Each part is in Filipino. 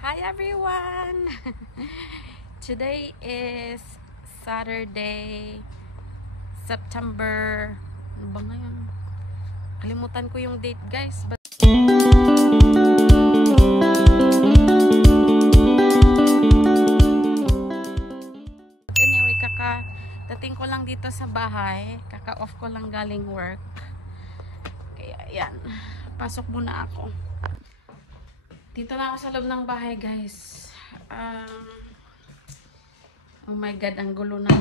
Hi everyone! Today is Saturday, September, ano ba ngayon? Kalimutan ko yung date guys. Anyway, dating ko lang dito sa bahay. Kaka-off ko lang galing work. Kaya yan, pasok muna ako. Dito na ako sa loob ng bahay, guys. Oh my God, ang gulo na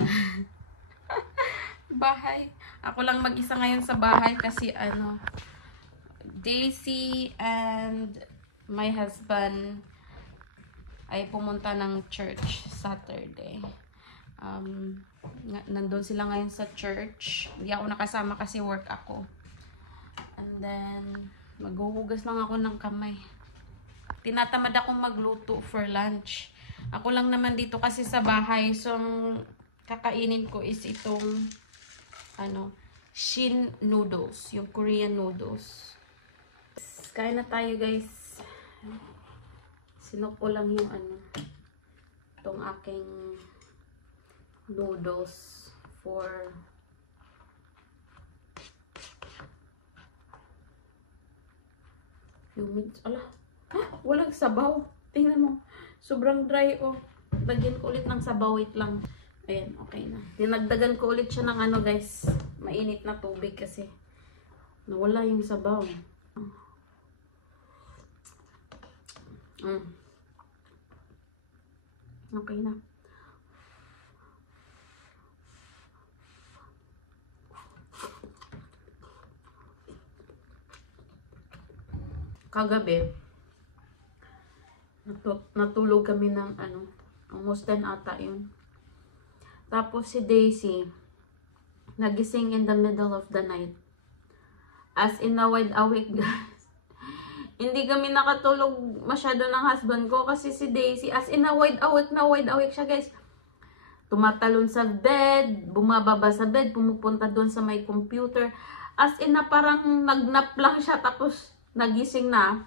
bahay. Ako lang mag-isa ngayon sa bahay kasi Daisy and my husband ay pumunta ng church Saturday. Nandun sila ngayon sa church. Hindi ako nakasama kasi work ako. And then, maghuhugas lang ako ng kamay. Tinatamad akong magluto for lunch. Ako lang naman dito kasi sa bahay. So, ang kakainin ko is itong Shin noodles. Yung Korean noodles. Kain na tayo, guys. Sinok ko lang yung itong aking noodles for few minutes. Ala! Walang sabaw. Tingnan mo. Sobrang dry, oh. Lagyan ko ulit ng sabaw. Wait lang. Ayan, okay na. Dinagdagan ko ulit siya ng guys. Mainit na tubig kasi nawala yung sabaw. Okay na. Kagabi, natulog kami ng almost 10 ata yun. Tapos si Daisy, nagising in the middle of the night. As in na wide awake, guys. Hindi kami nakatulog masyado ng husband ko kasi si Daisy, as in na wide awake siya, guys. Tumatalon sa bed, bumababa sa bed, pumupunta doon sa may computer. As in na parang nagnap lang siya tapos nagising na.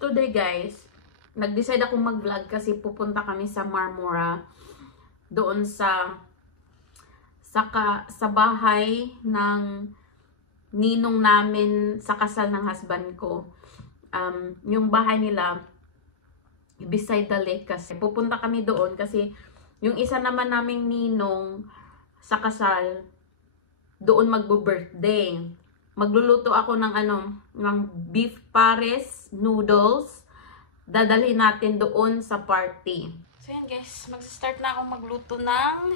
Today guys, nag-decide akong mag-vlog kasi pupunta kami sa Marmora. Doon sa bahay ng ninong namin sa kasal ng husband ko. Yung bahay nila beside the lake kasi. Pupunta kami doon kasi yung isa naman naming ninong sa kasal doon magbo-birthday. Magluluto ako ng ng beef pares noodles. Dadalhin natin doon sa party. So yan guys, mag-start na akong magluto ng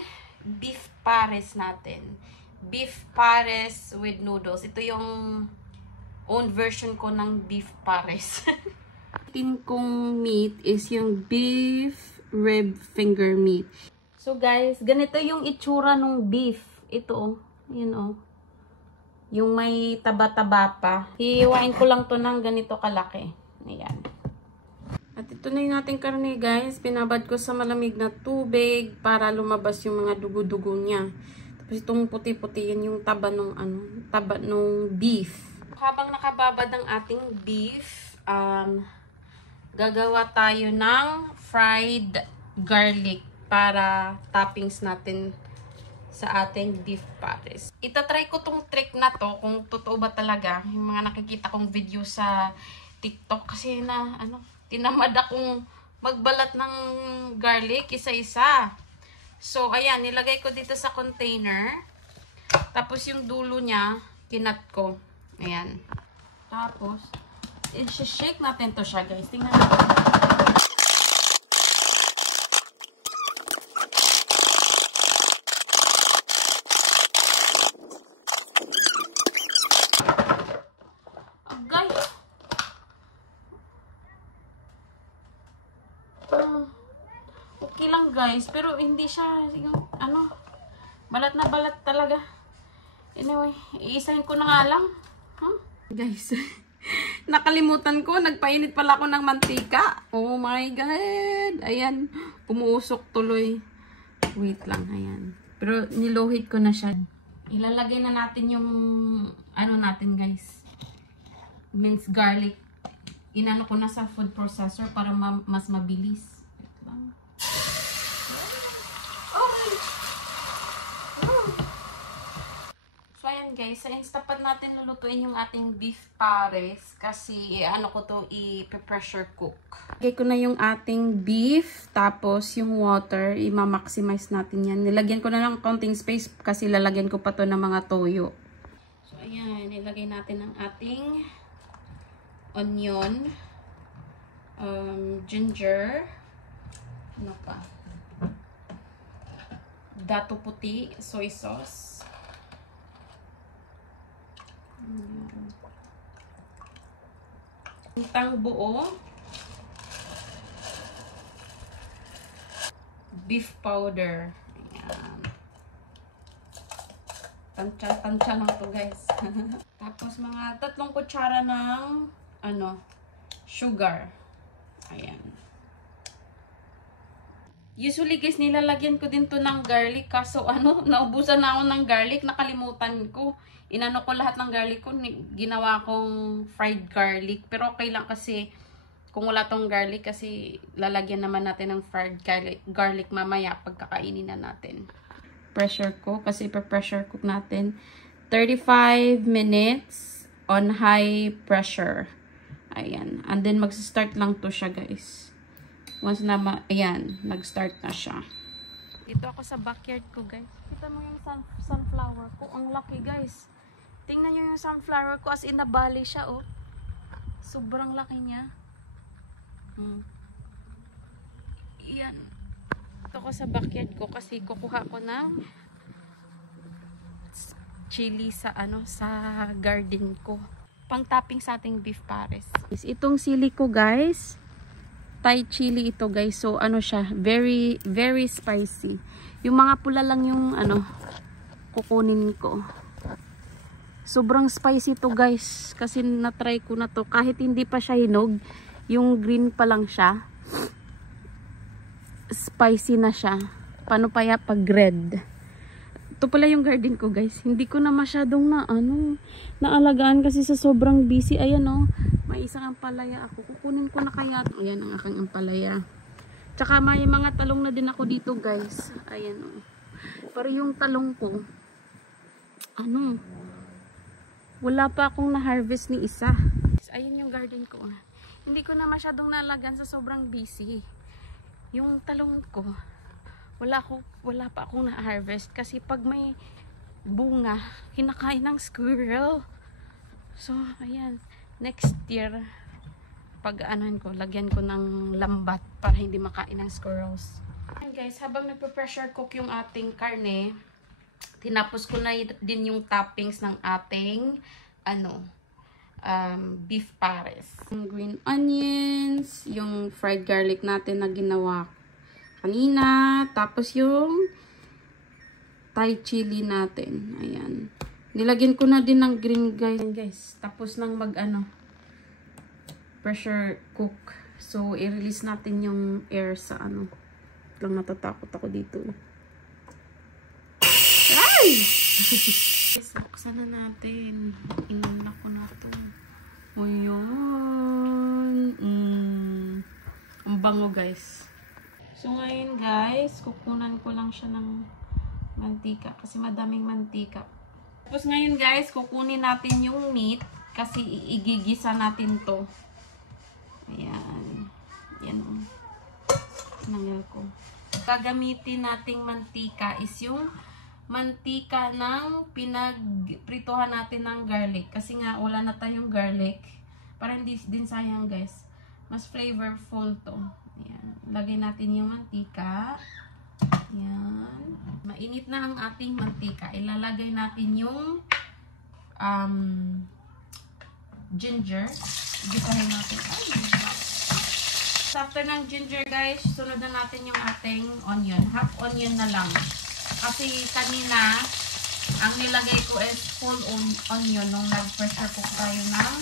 beef pares natin. Beef pares with noodles. Ito yung own version ko ng beef pares. Tin kong meat is yung beef rib finger meat. So guys, ganito yung itsura ng beef. Ito, yun oh. Yung may taba-taba pa. Hihiwain ko lang to ng ganito kalaki. Ayan. At ito na yung ating karne guys. Pinabad ko sa malamig na tubig para lumabas yung mga dugo-dugo niya. Tapos itong puti-puti yan yung taba nung taba nung beef. Habang nakababad ang ating beef, gagawa tayo ng fried garlic para toppings natin sa ating beef pares. Itatry ko tong trick na to kung totoo ba talaga yung mga nakikita kong video sa TikTok kasi tinamad akong magbalat ng garlic isa-isa. So ayan, nilagay ko dito sa container. Tapos yung dulo niya kinat ko. Ayan. Tapos i-shake natin to siya, guys. Tingnan natin. Okay lang, guys. Pero hindi siya balat na balat talaga. Anyway, iisahin ko na nga lang. Guys. Nakalimutan ko, nagpainit pala ako ng mantika. Oh my God. Ayan, umuusok tuloy. Wait lang, ayan. Pero niluhit ko na siya. Ilalagay na natin yung ano natin guys. Minced garlic. Inano ko na sa food processor para mas mabilis. Wait lang. So ayan guys, sa Instapot natin lulutuin yung ating beef pares kasi ano ko to i-pressure cook. Lagay ko na yung ating beef, tapos yung water, i-maximize natin yan. Nilagyan ko na lang konting space kasi lalagyan ko pa to ng mga toyo. So ayan, nilagay natin ang ating onion, ginger, ano pa, dato puti, soy sauce, tang buo, beef powder. Ayan. Tansya lang to guys. Tapos mga 3 kutsara ng sugar. Ayan. Usually guys, nilalagyan ko din to ng garlic. Kaso naubusan na ako ng garlic. Nakalimutan ko. Inano ko lahat ng garlic ko. Ginawa kong fried garlic. Pero okay lang kasi kung wala tong garlic kasi lalagyan naman natin ng fried garlic mamaya pagkakainin na natin. Pressure cook kasi pressure cook natin 35 minutes on high pressure. Ayan. And then mag-start lang to siya guys. Once na ayan, nag-start na siya. Dito ako sa backyard ko guys. Kita mo yung sunflower ko. Ang laki guys. Tingnan nyo yung sunflower ko as in nabali siya oh. Sobrang laki niya. Yan. Ito ko sa backyard ko kasi kukuha ko ng chili sa sa garden ko. Pang topping sa ating beef pares. Itong sili ko guys, Thai chili ito guys. So siya, very very spicy. Yung mga pula lang yung kukunin ko. Sobrang spicy to guys kasi na-try ko na to kahit hindi pa siya hinog. Yung green pa lang siya. Spicy na siya. Paano pa ya pag red? Ito pala yung garden ko guys. Hindi ko na masyadong naalagaan kasi sa sobrang busy. Ayan oh. May isang ampalaya ako. Kukunin ko na kaya. Ayan ang aking ampalaya. Tsaka may mga talong na din ako dito guys. Ayan oh. Pero yung talong ko wala pa akong na-harvest ni isa. Ayan yung garden ko. Hindi ko na masyadong nalagan sa sobrang busy. Yung talong ko, wala pa akong na-harvest kasi pag may bunga, kinakain ng squirrel. So, ayan. Next year, pag lagyan ko ng lambat para hindi makain ng squirrels. Ayan guys, habang nagpe-pressure cook yung ating karne, tinapos ko na din yung toppings ng ating beef pares. Yung green onions, yung fried garlic natin na ginawa kanina, tapos yung Thai chili natin. Ayan. Nilagyan ko na din ng green guys. Tapos nang pressure cook. So, i-release natin yung air sa lang natatakot ako dito. Ay! Buksan na natin. Inuna ko na to. O yun. Ang bango guys. So ngayon guys, kukunan ko lang siya ng mantika. Kasi madaming mantika. Tapos ngayon guys, kukunin natin yung meat. Kasi igigisa natin to. Ayan. Yan o. Nangal ko. Gagamitin nating mantika is yung mantika ng pinagprituhan natin ng garlic. Kasi nga wala na tayong garlic. Para hindi din sayang guys. Mas flavorful to. Ayan. Lagay natin yung mantika. Ayan. Mainit na ang ating mantika. Ilalagay natin yung ginger. Gisahin natin. After ng ginger guys, sunod na natin yung ating onion. Half onion na lang. Kasi kanina, ang nilagay ko is full onion nung nag-pressure cook tayo ng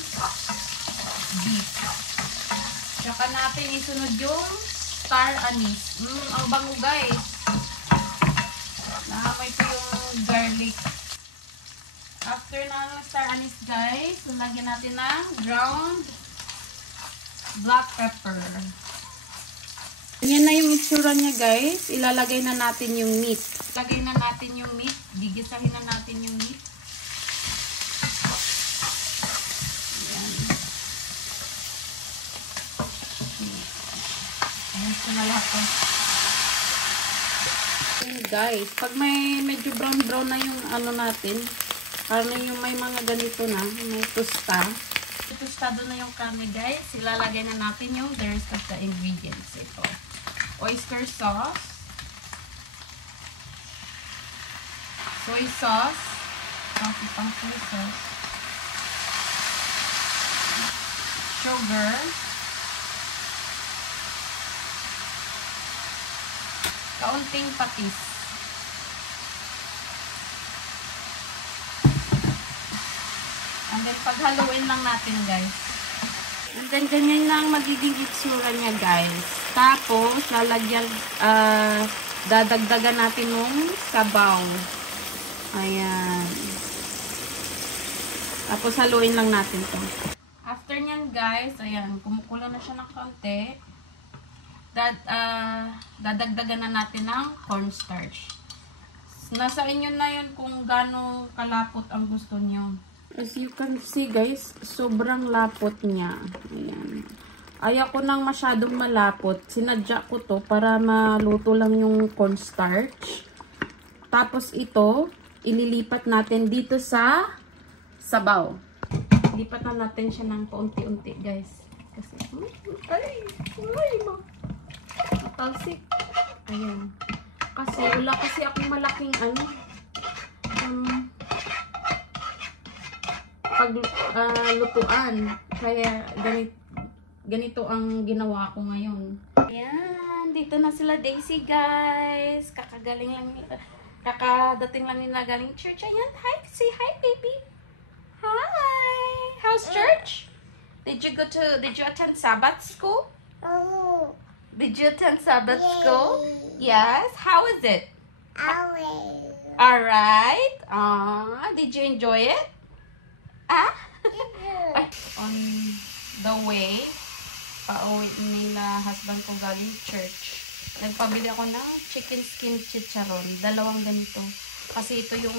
beef. Tsaka natin isunod yung star anise. Ang bango guys. May garlic. After na star anise guys, lagyan natin ng ground black pepper. Yan na yung itsura niya guys. Ilalagay na natin yung meat. Lagay na natin yung meat. Gigisahin na natin yung meat. Ayan. Ayan ko na lahat. Ayan guys. Pag may medyo brown na yung ano natin, karne yung may mga ganito na, may tusta. Tostado na yung karne guys. Ilalagay na natin yung the rest of the ingredients. Ito. Oyster sauce. Soy sauce. Coffee pang soy sauce. Sugar. Kaunting patis. And then, paghaluin lang natin, guys. And then, ganyan lang magiging itsura niya, guys. Tapos, lalagyan, dadagdagan natin ng sabaw. Ayan. Tapos, haluin lang natin to. After nyan, guys, ayan, kumukulo na siya ng konti. Dadagdagan na natin ng cornstarch. Nasa inyo na yun kung gaano kalapot ang gusto nyo. As you can see guys, sobrang lapot niya. Ayan. Ayaw ko nang masyadong malapot. Sinadya ko to para maluto lang yung cornstarch. Tapos ito, ililipat natin dito sa sabaw. Lipat na natin siya ng paunti-unti guys. Kasi, matalsik. Ayan. Kasi wala kasi akong malaking ano. Lutuan. Kaya ganito ang ginawa ko ngayon. Ayan, dito na sila Daisy guys. Kakadating lang nila galing church. Ayan, hi, say hi baby. Hi. How's church? Did you attend Sabbath school? Oh. Did you attend Sabbath school? Yes. How is it? Alright. Alright. Did you enjoy it? On the way, pauwi nila husband ko galing church. Nagpabili ako ng chicken skin chicharon. 2 ganito. Kasi ito yung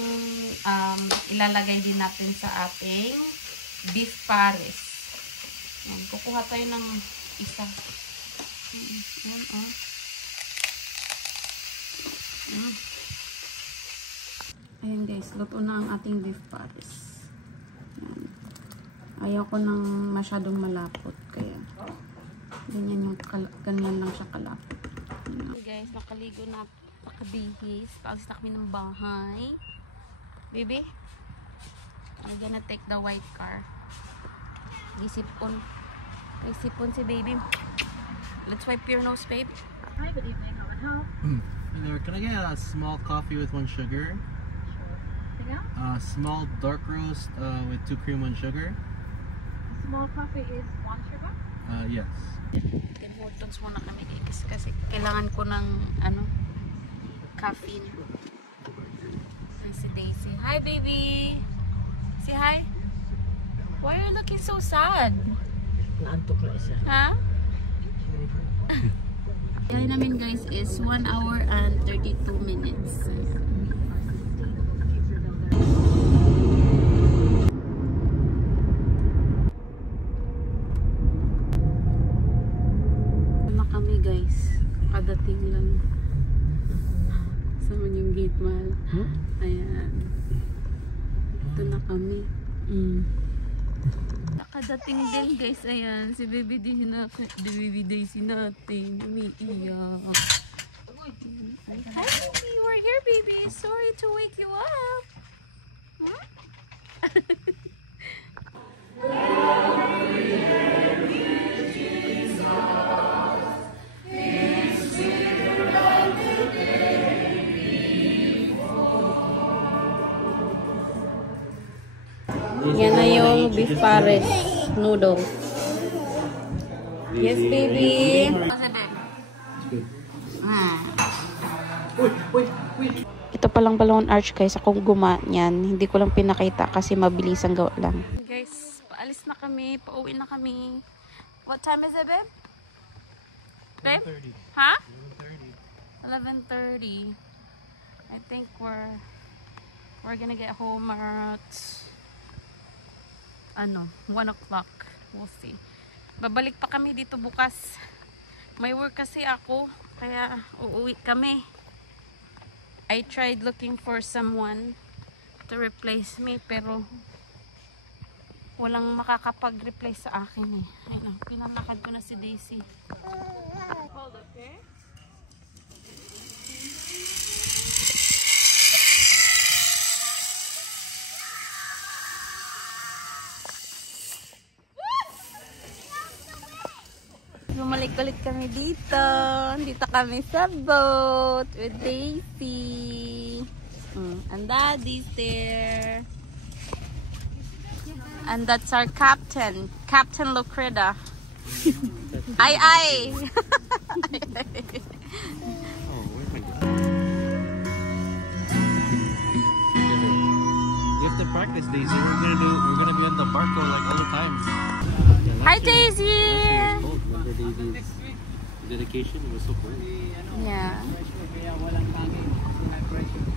ilalagay din natin sa ating beef pares. Yan, kukuha tayo ng isa. Ayan guys, luto na ang ating beef pares. Ayaw ko nang masyadong malapot. Kaya, ganyan lang siya kalapot. Guys, nakaligo na, nakabihis. Paalis na kami ng bahay. Baby, I'm gonna take the white car. Isipon. Isipon si baby. Let's wipe your nose, babe. Hi, good evening. How can I help? Hey there, can I get a small coffee with 1 sugar? Anything else? Small dark roast with 2 cream, 1 sugar? A small coffee is 1 sugar? Yes. Tinutons muna kami kasi kailangan ko ng caffeine. Si Daisy. Hi, baby! Say hi! Why are you looking so sad? Naantok na isa. Ha? Kaya namin guys is 1 hour and 32 minutes. Na kami guys. Kadating lang. Sama yung gate mahal. Ayan. Ito na kami. Nakadating din guys. Ayan. Si Baby Daisy natin. Umiiyak. Hi baby. We're here baby. Sorry to wake you up. Huh? Yan na yung beef pares noodle. Yes, baby. Ito Ito palang Balloon Arch guys, akong gumawa niyan. Hindi ko lang pinakita kasi mabilis ang gawa lang. Guys, paalis na kami, pauwi na kami. What time is it, babe? Babe? 11:30. Ha? 11:30. 11:30. I think we're gonna get home at 1 o'clock. We'll see. Babalik pa kami dito bukas. May work kasi ako, kaya uuwi kami. I tried looking for someone to replace me, pero walang makakapag-replace sa akin eh. Ayun, pinalakad ko na si Daisy. Hold up, okay? Bumalik-balik kami dito. Dito kami sa boat with Daisy. And Daddy's there. And that's our captain. Captain Locrida. Ay, ay! Oh, where's my God? You have to practice, Daisy. We're gonna be on the barco like all the time. Hi, Daisy! Remember Daisy's dedication? It was so cool. Yeah. Kaya walang hangin. Kasi may pressure.